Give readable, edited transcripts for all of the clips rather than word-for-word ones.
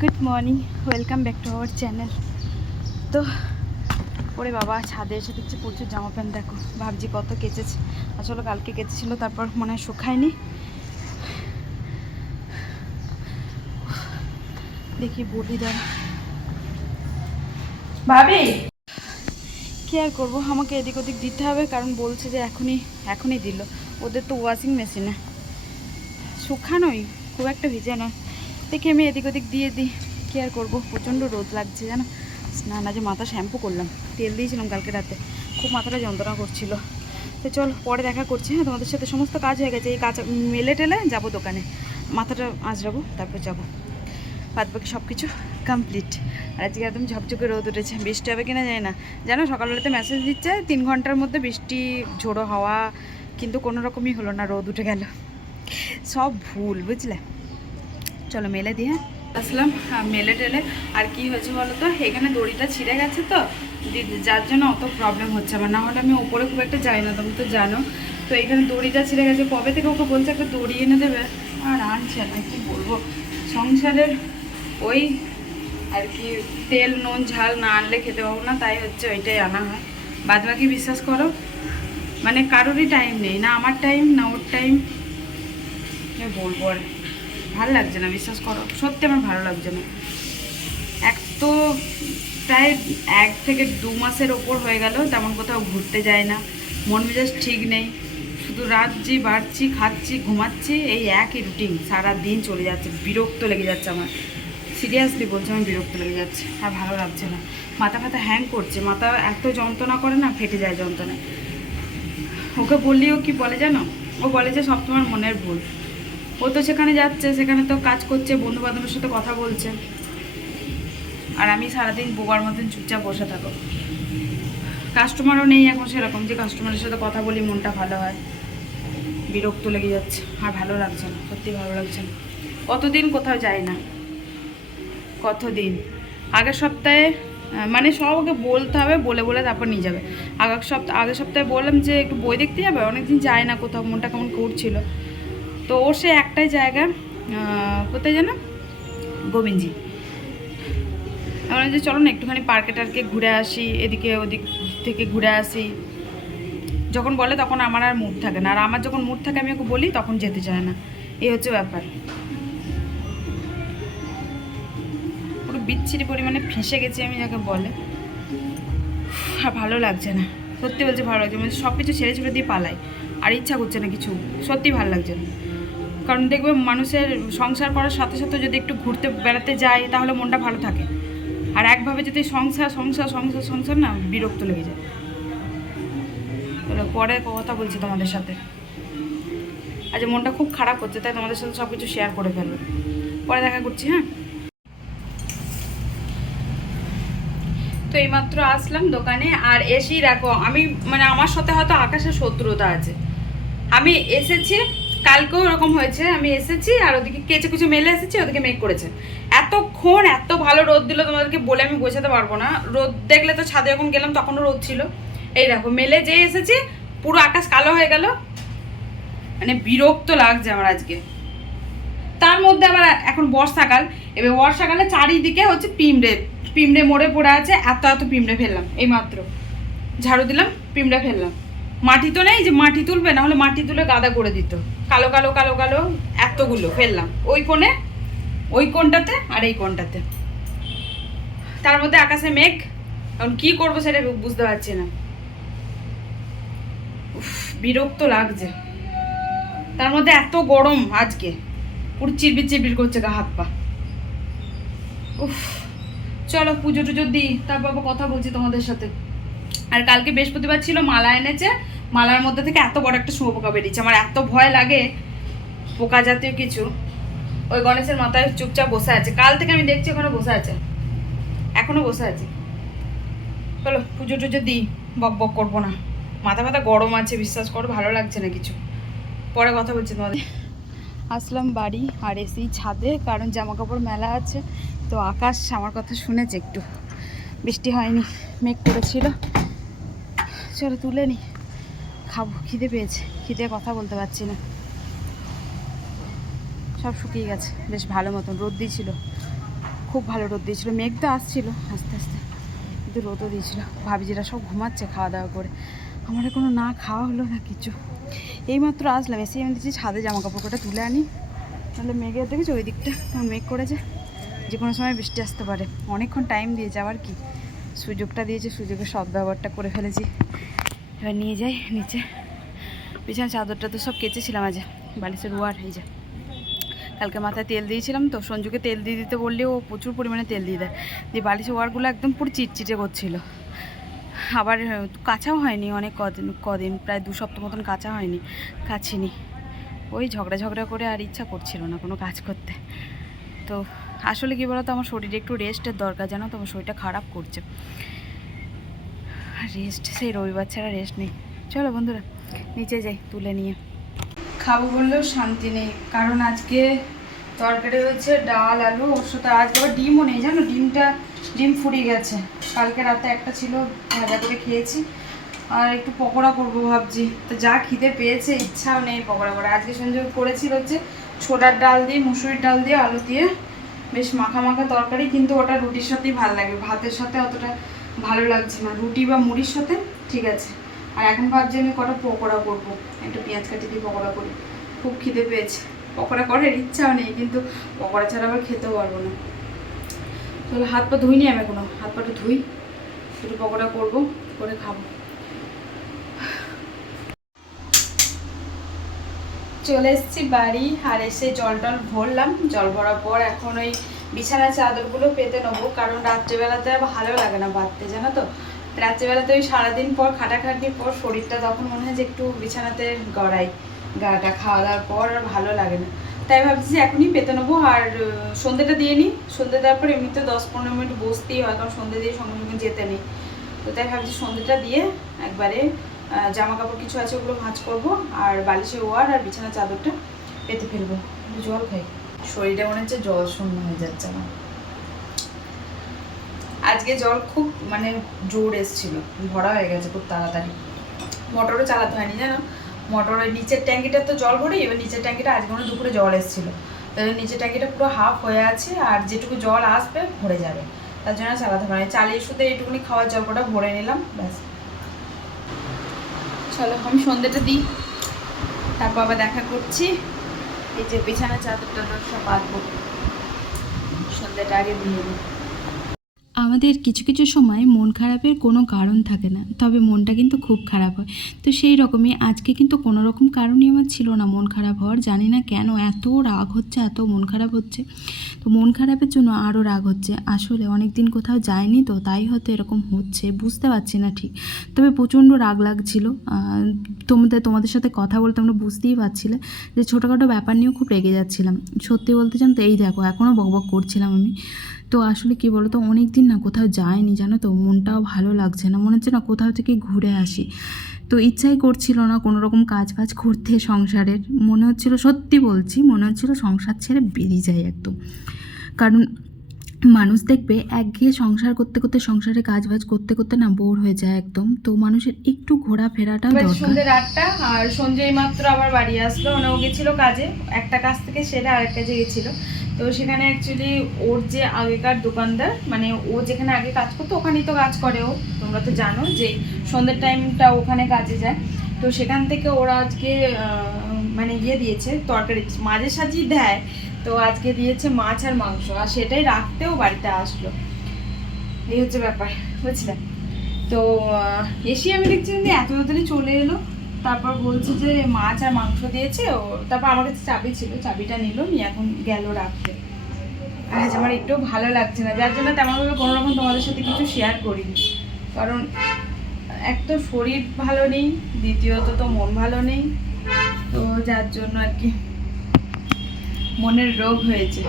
Good morning, welcome back to our channel. তো ওরে বাবা, ছাদে এসে দেখছি প্রচুর জামা প্যান্ট। দেখো, ভাবছি কত কেচেছে, আসলে কালকে কেচেছিল, তারপর মনে হয় শুকায়নি। দেখি বলি দাঁড়া ভাবি, কী আর করবো, আমাকে এদিক ওদিক দিতে হবে, কারণ বলছে যে এখনই দিল। ওদের তো ওয়াশিং মেশিনে শুকানোই, খুব একটা ভিজে নয়। দেখি আমি এদিক ওদিক দিয়ে দিই, কী আর করবো, প্রচণ্ড রোদ লাগছে জানো। স্নান আজ মাথা শ্যাম্পু করলাম, তেল দিয়েছিলাম কালকে রাতে, খুব মাথাটা যন্ত্রণা করছিল। তো চল পরে দেখা করছি। হ্যাঁ, তোমাদের সাথে সমস্ত কাজ হয়ে গেছে, এই কাজ মেলে টেলে যাবো দোকানে, মাথাটা আঁচড়াবো, তারপর যাবো। বাদ বাকি সব কিছু কমপ্লিট। আর আজকে একদম ঝকঝকে রোদ উঠেছে, বৃষ্টি হবে কিনা জানি না। জানো, সকালবেলাতে মেসেজ দিচ্ছে 3 ঘন্টার মধ্যে বৃষ্টি, ঝোড়ো হাওয়া, কিন্তু কোনো রকমই হলো না, রোদ উঠে গেল। সব ভুল, বুঝলে। চলো মেলে দিয়ে আসলাম, মেলে টেলে। আর কি হয়েছে বলো তো, এখানে দড়িটা ছিঁড়ে গেছে তো, যার জন্য অত প্রবলেম হচ্ছে আমার। না হলে আমি ওপরে খুব একটা যাই না, তুমি তো জানো। তো এখানে দড়িটা ছিঁড়ে গেছে, কবে থেকে ওকে বলছে একটা দড়ি এনে দেবে, আর আনছে না। কি বলবো, সংসারের ওই আর কি, তেল নুন ঝাল না আনলে খেতে পাবো না, তাই হচ্ছে ওইটাই আনা হয়। বাদ বাকি বিশ্বাস করো, মানে কারোরই টাইম নেই, না আমার টাইম না ওর টাইম। বলবো আর ভালো লাগছে না, বিশ্বাস করো, সত্যি আমার ভালো লাগছে না। এক তো প্রায় 1 থেকে 2 মাসের ওপর হয়ে গেল তেমন কোথাও ঘুরতে যায় না, মন মেজাজ ঠিক নেই, শুধু রাতছি বাড়ছি খাচ্ছি ঘুমাচ্ছি, এই একই রুটিন সারা দিন চলে যাচ্ছে। বিরক্ত লেগে যাচ্ছে আমার, সিরিয়াসলি বলছি, আমার বিরক্ত লেগে যাচ্ছে, আর ভালো লাগছে না। মাথা ফাথা হ্যাং করছে, মাথা এত যন্ত্রণা করে না, ফেটে যায় যন্ত্রণায়। ওকে বললেও কি বলে জানো, ও বলে যে সব তোমার মনের ভুল। ও তো সেখানে যাচ্ছে, সেখানে তো কাজ করছে, বন্ধু বান্ধবের সাথে কথা বলছে, আর আমি সারাদিন বোবার মতন চুপচাপ বসে থাকো। কাস্টমারও নেই এখন সেরকম যে কাস্টমারের সাথে কথা বলি মনটা ভালো হয়। বিরক্ত লেগে যাচ্ছে, আর ভালো লাগছে না, সত্যি ভালো লাগছে না। কতদিন কোথাও যাই না, কতদিন। আগের সপ্তাহে মানে সব ওকে বলতে হবে, বলে বলে তারপর নিয়ে যাবে। আগের সপ্তাহে বললাম যে একটু বই দেখতে যাবে, অনেকদিন যায় না কোথাও, মনটা কেমন করছিল। তো ওর সে একটাই জায়গা, কোথায় যেন, গোবিন্দজি। এমন যে চলো না একটুখানি পার্কে টার্কে ঘুরে আসি, এদিকে ওদিক থেকে ঘুরে আসি। যখন বলে তখন আমার আর মুড থাকে না, আর আমার যখন মুড থাকে আমি ওকে বলি, তখন যেতে চায় না। এই হচ্ছে ব্যাপার। পুরো বিচ্ছিরি পরিমাণে ফেঁসে গেছি আমি, যাকে বলে। আর ভালো লাগছে না, সত্যি বলছি ভালো লাগছে, মানে সব কিছু ছেড়ে ছেড়ে দিয়ে পালাই, আর ইচ্ছা করছে না কিছু, সত্যি ভালো লাগছে না। কারণ দেখবে, মানুষের সংসার করার সাথে সাথে যদি একটু ঘুরতে বেড়াতে যায়, তাহলে মনটা ভালো থাকে। আর একভাবে যদি সংসার সংসার সংসার সংসার না, বিরক্ত লেগে যায়। পরে কথা বলছি তোমাদের সাথে, আজ মনটা খুব খারাপ হচ্ছে, তাই তোমাদের সাথে সব কিছু শেয়ার করে ফেলবো, পরে দেখা করছি। হ্যাঁ, তো এইমাত্র আসলাম দোকানে, আর এসেই দেখো আমি, মানে আমার সাথে হয়তো আকাশের শত্রুতা আছে। আমি এসেছি, কালকেও এরকম হয়েছে, আমি এসেছি আর ওদিকে কেচে কুচে মেলে এসেছি, ওদিকে মেঘ করেছে। এতক্ষণ এত ভালো রোদ দিল, তোমাদেরকে বলে আমি বোঝাতে পারবো না। রোদ দেখলে তো ছাদে যখন গেলাম তখনও রোদ ছিল। এই দেখো, মেলে যে এসেছি, পুরো আকাশ কালো হয়ে গেল, মানে বিরক্ত লাগছে আমার আজকে। তার মধ্যে আবার এখন বর্ষাকাল, এবার বর্ষাকালে চারিদিকে হচ্ছে পিঁমড়ে, পিঁমড়ে মরে পড়ে আছে, এত এত পিঁমড়ে ফেললাম এই মাত্র, ঝাড়ু দিলাম, পিঁমড়ে ফেললাম। মাটি তো নেই যে মাটি তুলবে, না হলে মাটি তুলে গাদা করে দিত। কালো কালো কালো কালো এতগুলো ফেললাম ওই কোণে, ওই কোণটাতে আর এই কোণটাতে। তার মধ্যে আকাশে মেঘ, এখন কি করবো সেটা বুঝতে পারছি না। বিরক্ত লাগছে, তার মধ্যে এত গরম আজকে, পুরো চিরবির চিরবির করছে গা হাত পা। উফ, চলো পুজো টুজো দিই, তারপর কথা বলছি তোমাদের সাথে। আর কালকে বৃহস্পতিবার ছিল, মালা এনেছে, মালার মধ্যে থেকে এত বড় একটা শুয়োপোকা বেরিয়েছে, আমার এত ভয় লাগে পোকা জাতীয় কিছু। ওই গণেশের মাথায় চুপচাপ বসে আছে, কাল থেকে আমি দেখছি ওখানে বসে আছে, এখনো বসে আছে। চলো পুজো টুজো দিই, বক বক করবো না, মাথা মাথা গরম আছে, বিশ্বাস করো ভালো লাগছে না কিছু। পরে কথা বলছি তোমাদের। আসলাম বাড়ি, আর এসেই ছাদে, কারণ জামা কাপড় মেলা আছে। তো আকাশ আমার কথা শুনেছে একটু, বৃষ্টি হয়নি, মেঘ করেছিল। চলো তুলে নি, খাবো, খিদে পেয়েছে, খিদে কথা বলতে পারছি না। সব শুকিয়ে গেছে বেশ ভালো মতন, রোদ দিয়েছিল, খুব ভালো রোদ দিয়েছিল, মেঘ তো আসছিল আস্তে আস্তে, কিন্তু রোদও দিয়েছিল। ভাবিজিরা সব ঘুমাচ্ছে খাওয়া দাওয়া করে, আমার কোনো না খাওয়া হলো না কিছু। এইমাত্র আসলাম, এসে আমি দিচ্ছি ছাদে জামা কাপড় কটা তুলে আনি, তাহলে মেঘের দেখেছি ওই দিকটা কেমন মেঘ করেছে, যে কোনো সময় বৃষ্টি আসতে পারে। অনেকক্ষণ টাইম দিয়েছে, আবার কি সুযোগটা দিয়েছে, সুযোগের সদ্ব্যবহারটা করে ফেলেছি। এবার নিয়ে যাই নিচে। পিছনে চাদরটা তো সব কেচেছিলাম আজ, বালিশের ওয়ার এই যে কালকে মাথায় তেল দিয়েছিলাম, তো সঞ্জুকে তেল দিয়ে দিতে বললেও ও প্রচুর পরিমাণে তেল দিয়ে দেয়, দিয়ে বালিশের ওয়ারগুলো একদম পুরো চিটচিটে করছিল। আবার কাচাও হয়নি অনেক কদিন প্রায় 2 সপ্তাহ মতন কাচা হয়নি, কাচিনি। ওই ঝগড়া করে আর ইচ্ছা করছিল না কোনো কাজ করতে। তো আসলে কী বলতো, আমার শরীরে একটু রেস্টের দরকার, জানো তো, আমার শরীরটা খারাপ করছে। রেস্ট সেই রবিবার ছাড়া রেস্ট নেই। চলো বন্ধুরা নিচে যাই, তুলে নিয়ে খাবো বললেও শান্তি নেই, কারণ আজকে তরকারি হচ্ছে ডাল আলু, ওর সাথে আজকে আবার ডিমও নেই, জানো, ডিম ফুরিয়ে গেছে। কালকে রাতে একটা ছিল, ভাজা করে খেয়েছি, আর একটু পকোড়া করবো ভাবছি। তো যা খিদে পেয়েছে, ইচ্ছাও নেই পকোড়া করা। আজকে সঞ্জয় করেছিল হচ্ছে ছোলার ডাল দিয়ে, মুসুরির ডাল দিয়ে, আলু দিয়ে বেশ মাখা মাখা তরকারি, কিন্তু ওটা রুটির সাথেই ভালো লাগে, ভাতের সাথে অতটা ভালো লাগছে না। রুটি বা মুড়ির সাথে ঠিক আছে। আর এখন ভাবছি আমি কটা পকোড়া করবো, একটু পেঁয়াজ কাটি দিয়ে পকোড়া করি। খুব খিদে পেয়েছে, পকোড়া করার ইচ্ছাও নেই, কিন্তু পকোড়া ছাড়া আবার খেতেও পারবো না। তাহলে হাত পা ধুইনি, আমি এখনো হাত পাটা ধুই, একটু পকোড়া করবো, করে খাবো। চলে এসেছি বাড়ি, আর এসে জল ভরলাম। জল ভরার পর এখন ওই বিছানার চাদরগুলো পেতে নেবো, কারণ রাত্রেবেলাতে ভালো লাগে না বাঁধতে, জানো তো। রাত্রেবেলাতে ওই সারাদিন পর খাটাখাটির পর শরীরটা তখন মনে হয় যে একটু বিছানাতে গড়াই, গাটা খাওয়া দাওয়ার পর আর ভালো লাগে না। তাই ভাবছি এখনই পেতে নেবো। আর সন্ধ্যেটা দিয়ে নিই, সন্ধ্যে দেওয়ার পর এমনিতে 10-15 মিনিট বসতেই হয়, কারণ সন্ধ্যে দিয়ে সঙ্গে সঙ্গে যেতে নেই। তো তাই ভাবছি সন্ধ্যেটা দিয়ে একবারে জামা কাপড় কিছু আছে ওগুলো ভাঁজ করবো, আর বালিশের ওয়ার আর বিছানার চাদরটা পেতে ফেলবো। জল খাই, শরীরে মনে হচ্ছে জল শূন্য হয়ে যাচ্ছে আমার। আজকে জল খুব মানে জোর এসেছিল, ভরা হয়ে গেছে খুব তাড়াতাড়ি। মোটরও চালাতে হয়নি, জানো, মোটরের নিচের ট্যাঙ্কিটা তো জল ভরে, এবার নিচের ট্যাঙ্কিটা আজকে মনে দুপুরে জল এসেছিলো, তাহলে নিচের ট্যাঙ্কিটা পুরো হাফ হয়ে আছে, আর যেটুকু জল আসবে ভরে যাবে, তার জন্য চালাতে পারি। চালিয়ে শুধু এইটুকুনি খাওয়ার জল কটা ভরে নিলাম, ব্যাস। চলো আমি সন্ধ্যেটা দিই, তারপর আবার দেখা করছি। এই যে বিছানা চাদরটা সব বাঁধবো, সন্ধ্যেটা আগে দিয়ে দিই। আমাদের কিছু কিছু সময় মন খারাপের কোনো কারণ থাকে না, তবে মনটা কিন্তু খুব খারাপ হয়। তো সেই রকমই আজকে কিন্তু কোনো রকম কারণই আমার ছিল না মন খারাপ হওয়ার, জানি না কেন এত রাগ হচ্ছে, এত মন খারাপ হচ্ছে। তো মন খারাপের জন্য আরও রাগ হচ্ছে, আসলে অনেক দিন কোথাও যায়নি তো, তাই হয়তো এরকম হচ্ছে, বুঝতে পারছি না ঠিক। তবে প্রচণ্ড রাগ লাগছিল। তোমাদের সাথে কথা বলতে আমরা বুঝতেই পারছিলে যে ছোটোখাটো ব্যাপার নিয়েও খুব রেগে যাচ্ছিলাম। সত্যি বলতে চান তো, এই দেখো এখনও বকবক করছিলাম আমি। তো আসলে কী বলো তো, অনেক দিন না কোথাও যায়নি, জানো তো, মনটাও ভালো লাগছে না, মনে হচ্ছে না কোথাও থেকে ঘুরে আসি। তো ইচ্ছাই করছিল না কোনো রকম কাজ বাজ করতে সংসারের, মনে হচ্ছিল, সত্যি বলছি, মনে হচ্ছিল সংসার ছেড়ে বেরিয়ে যায় একদম। কারণ মানুষ দেখবে একঘেয়ে সংসার করতে করতে, সংসারে কাজ বাজ করতে করতে না বোর হয়ে যায় একদম। তো মানুষের একটু ঘোরাফেরাটা দরকার। সন্ধ্যে 8টা, আর সঞ্জয় মাত্র আবার বাড়ি আসলো, মানে ও গেছিল কাজে, একটা কাজ থেকে সেরে আরেক কাজে গেছিলো। তো সেখানে অ্যাকচুয়ালি ওর যে আগেকার দোকানদার, মানে ও যেখানে আগে কাজ করতো ওখানেই তো কাজ করে ও, তোমরা তো জানো যে সন্ধ্যের টাইমটা ওখানে কাজে যায়। তো সেখান থেকে ওরা আজকে মানে দিয়েছে তরকারি, মাঝে সাজিয়ে দেয়, তো আজকে দিয়েছে মাছ আর মাংস, আর সেটাই রাখতেও বাড়িতে আসলো। এই হচ্ছে ব্যাপার, বুঝলে। তো এসে আমি দেখছি এত তাড়াতাড়ি চলে এলো, তারপর বলছে যে মাছ আর মাংস দিয়েছে ও, তারপর আমার কাছে চাবি ছিল, চাবিটা নিল, নিয়ে এখন গেল রাখতে। আজ আমার একটু ভালো লাগছে না, যার জন্য তেমনভাবে কোনো রকম তোমাদের সাথে কিছু শেয়ার করিনি, কারণ এক তো শরীর ভালো নেই, দ্বিতীয়ত তো মন ভালো নেই, তো যার জন্য আর কি মনের রোগ হয়েছে।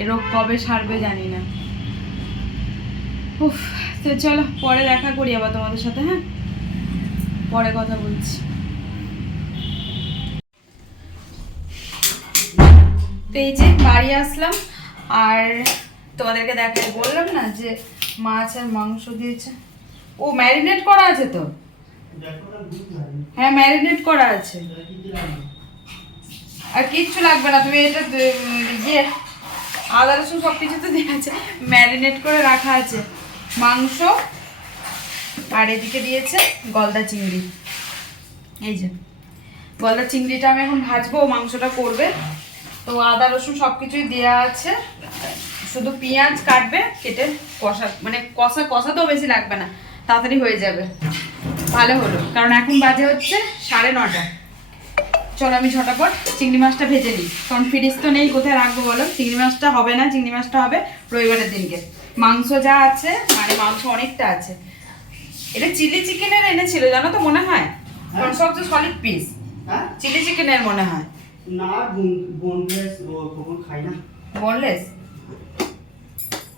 এ রোগ কবে সারবে জানি না। উফ, তো চলো পরে দেখা করি আবার তোমাদের সাথে, হ্যাঁ, পরে কথা বলছি। তো এই যে বাড়ি আসলাম, আর তোমাদেরকে দেখাই, বললাম না যে মাছ আর মাংস দিয়েছে। ও ম্যারিনেট করা আছে তো, হ্যাঁ ম্যারিনেট করা আছে, আর কিচ্ছু লাগবে না। তুমি এটা ইয়ে আদা রসুন সব কিছু তো দেওয়া আছে, ম্যারিনেট করে রাখা আছে মাংস। আর এদিকে দিয়েছে গলদা চিংড়ি। এই যে গলদা চিংড়িটা আমি এখন ভাজবো, মাংসটা করবে। তো আদা রসুন সব কিছুই দেওয়া আছে, শুধু পেঁয়াজ কাটবে, কেটে কষা, মানে কষাতেও বেশি লাগবে না, তাড়াতাড়ি হয়ে যাবে। ভালো হলো, কারণ এখন বাজে হচ্ছে 9:30। চলো আমি ঝটাপট চিংড়ি মাছটা ভেজে নিই, কারণ ফ্রিজ তো নেই, কোথায় রাখবো বলো। চিংড়ি মাছটা হবে না, চিংড়ি মাছটা হবে রবিবারের দিনকে। মাংস যা আছে, মানে মাংস অনেকটা আছে। এটা চিলি চিকেনের এনেছিল জানো তো, মনে হয় কারণ সব তো সলিড পিস। চিলি চিকেনের মনে হয় না, বোনলেস কখন খাই না। বোনলেস,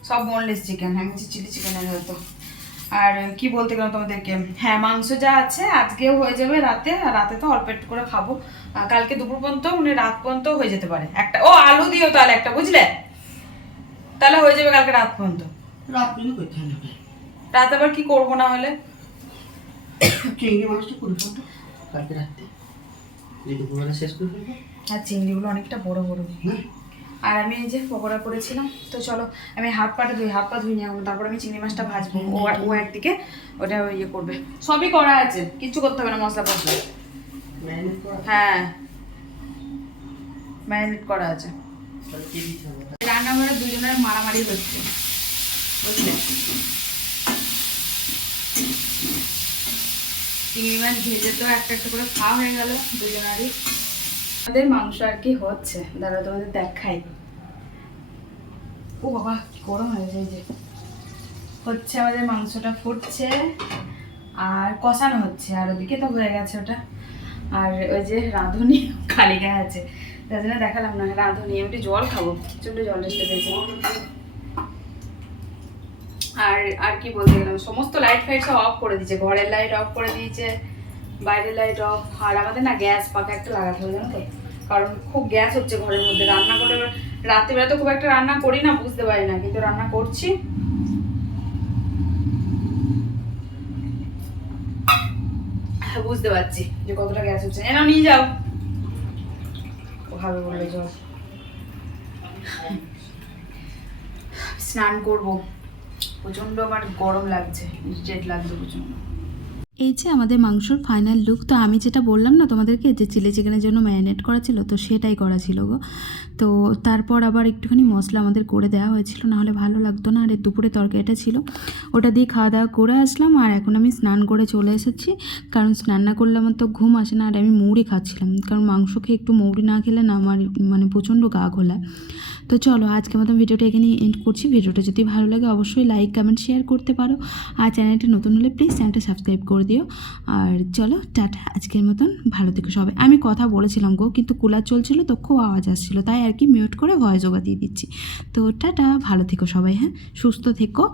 সব বোনলেস চিকেন। হ্যাঁ চিলি চিকেনের হয়তো। আর কি বলতে গেলাম তোমাদেরকে, হ্যাঁ মাংস যা আছে আজকেও হয়ে যাবে রাতে, আর রাতে তো অল্প একটু করে খাবো। কালকে দুপুর পর্যন্ত, মানে রাত পর্যন্ত হয়ে যেতে পারে একটা। ও আলু দিও তাহলে একটা, বুঝলে, তাহলে হয়ে যাবে কালকে রাত পর্যন্ত। রাত পর্যন্ত করতে হবে। রাত আবার কি করবো না হলে? চিংড়ি মাছটা করে ফেলবো কালকে রাতে, যে দুপুরবেলা শেষ করে ফেলবো। আর চিংড়িগুলো অনেকটা বড় বড়। আর আমি এই যে পকোড়া করেছিলাম। তো চলো আমি হাত পা ধুই নিয়ে আসবো, তারপর আমি চিংড়ি মাছটা ভাজবো। ও একদিকে ওটা ইয়ে করবে, সবই করা আছে, কিচ্ছু করতে হবে না মশলা ফসলা। ম্যারিনেট করা, হ্যাঁ ম্যারিনেট করা আছে। তাহলে কি দিতে হবে? রান্নাঘরে দুজনের মারামারি হচ্ছে, বুঝলে। চিংড়ি মাছ ভেজে তো একটা একটা করে খাওয়া হয়ে গেল দুজনারই। আমাদের মাংস আর কি হচ্ছে, দাঁড়া তোমাদের দেখাই। ও বাবা কি গরম হয়েছে। এই যে হচ্ছে আমাদের মাংসটা, ফুটছে আর কষানো হচ্ছে, আর ওদিকে তো হয়ে গেছে ওটা। আর ওই যে রাঁধুনি খালি গায়ে আছে, তার জন্য দেখালাম না। রাঁধুনি, আমি একটু জল খাবো, প্রচন্ড জল এসে পেয়েছে। আর কি বলতে গেলাম, সমস্ত লাইট ফাইট সব অফ করে দিয়েছে, ঘরের লাইট অফ করে দিয়েছে, বাইরের লাইট অফ। আর আমাদের না গ্যাস পাকা একটা লাগাতে হবে জানো তো, কারণ খুব গ্যাস হচ্ছে ঘরের মধ্যে। রান্না করে রাত্রিবেলা তো খুব একটা রান্না করি না, বুঝতে পারি না, কিন্তু রান্না করছি। বুঝতে পারছি যে কতটা গ্যাস হচ্ছে। এনাও নিয়ে যাও, ভাবে বললো জল। স্নান করবো, প্রচন্ড আমার গরম লাগছে, ইরিটেট লাগছে প্রচন্ড। এই যে আমাদের মাংসর ফাইনাল লুক। তো আমি যেটা বললাম না তোমাদেরকে যে চিলি চিকেনের জন্য ম্যারিনেট করা ছিল, তো সেটাই করা ছিল গো। তো তারপর আবার একটুখানি মশলা আমাদের করে দেওয়া হয়েছিল, নাহলে ভালো লাগতো না। আর এই দুপুরে তরকারিটা ছিল, ওটা দিয়ে খাওয়া দাওয়া করে আসলাম। আর এখন আমি স্নান করে চলে এসেছি, কারণ স্নান না করলে আমার তো ঘুম আসে না। আর আমি মৌরি খাচ্ছিলাম, কারণ মাংস খেয়ে একটু মৌরি না খেলে না আমার মানে প্রচণ্ড গা ঘোলায়। তো চলো আজকের মতন ভিডিওটা এখানে এন্ড করছি। ভিডিওটা যদি ভালো লাগে অবশ্যই লাইক কমেন্ট শেয়ার করতে পারো। আর চ্যানেলটা নতুন হলে প্লিজ চ্যানেলটা সাবস্ক্রাইব করে দিও। আর চলো টাটা, আজকের মতন ভালো থেকো সবাই। আমি কথা বলেছিলাম গো, কিন্তু কুলার চলছিল তো খুব আওয়াজ আসছিলো, তাই আর কি মিউট করে ভয়েস ওভার দিয়ে দিচ্ছি। তো টাটা, ভালো থেকো সবাই, হ্যাঁ সুস্থ থেকো।